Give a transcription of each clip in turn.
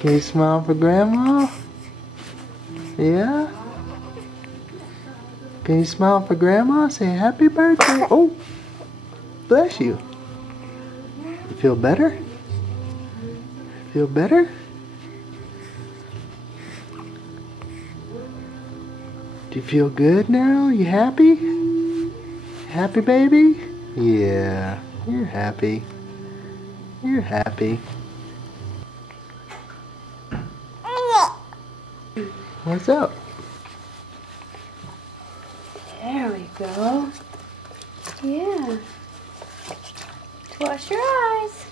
Can you smile for Grandma? Yeah? Can you smile for Grandma? Say happy birthday. Oh, bless you. You feel better? Feel better? Do you feel good now? You happy? Happy, baby? Yeah, you're happy. You're happy. What's up? There we go. Yeah. Wash your eyes.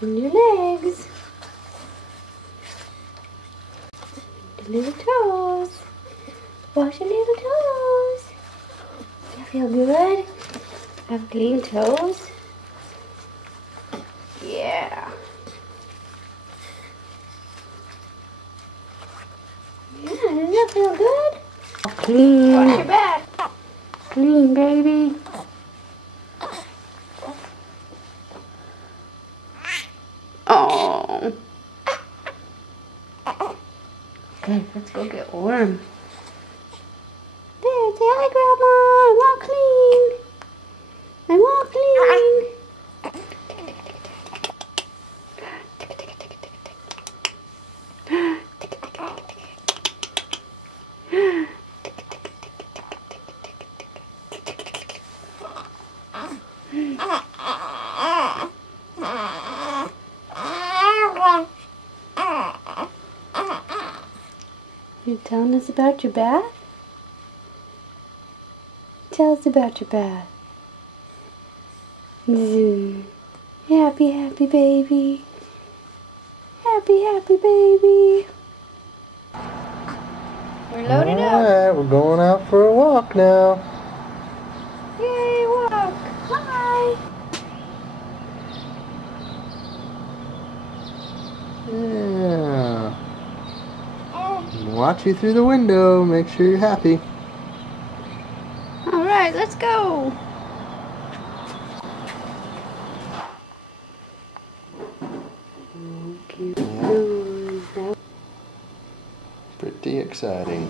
And your legs. The little toes. Wash your little toes. You feel good? Have clean toes? Yeah. Yeah, doesn't that feel good? Clean. Wash your back. Clean, baby. Oh. Okay, let's go get warm. There, say hi, Grandma. I'm all clean. You telling us about your bath? Tell us about your bath. Happy, happy baby. Happy, happy baby. We're loaded up. Alright, we're going out for a walk now. Yay, walk. Hi. Yeah. Watch you through the window. Make sure you're happy. All right, let's go. Pretty exciting.